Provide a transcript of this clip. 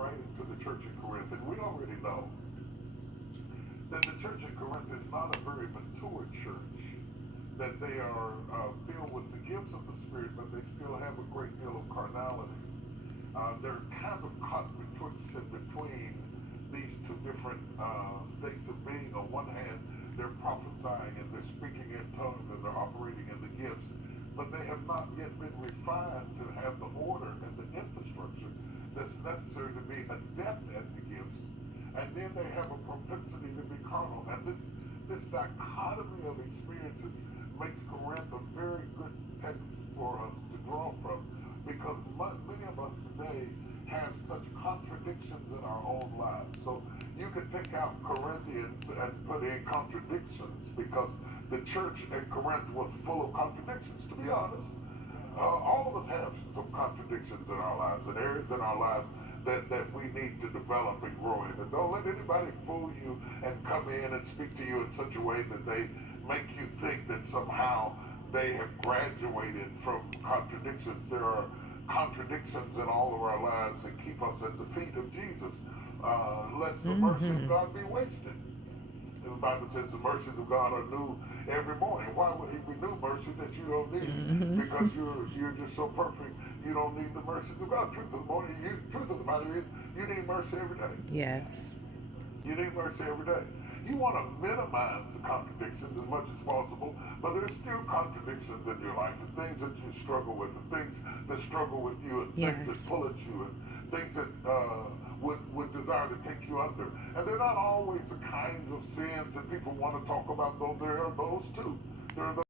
writing to the church in Corinth, and we already know that the church in Corinth is not a very mature church, that they are filled with the gifts of the Spirit, but they still have a great deal of carnality. They're kind of caught between these two different states of being. On one hand, they're prophesying and they're speaking in tongues and they're operating in the gifts, but they have not yet been refined to have the order and the infrastructure that's necessary to be adept at the gifts. And then they have a propensity to be carnal. And this dichotomy of experiences makes Corinth a very good text for us to draw from, because many of us today have such contradictions in our own lives. So you could take out Corinthians and put in contradictions, because the church at Corinth was full of contradictions, to be honest. All of us have some contradictions in our lives and areas in our lives that we need to develop and grow in. And don't let anybody fool you and come in and speak to you in such a way that they make you think that somehow they have graduated from contradictions. There are contradictions in all of our lives that keep us at the feet of Jesus, lest the mercy of Mm-hmm. God be wasted. The Bible says the mercies of God are new every morning. Why would He renew mercy that you don't need? Mm-hmm. Because you're just so perfect, you don't need the mercies of God. Truth of the matter is, you need mercy every day. Yes. You need mercy every day. You want to minimize the contradictions as much as possible, but there's still contradictions in your life, and things that you struggle with, and things that struggle with you, and things that Yes. pull at you, and things that would desire to take you under. And they're not always the kinds of sins that people want to talk about, though there are those too. There are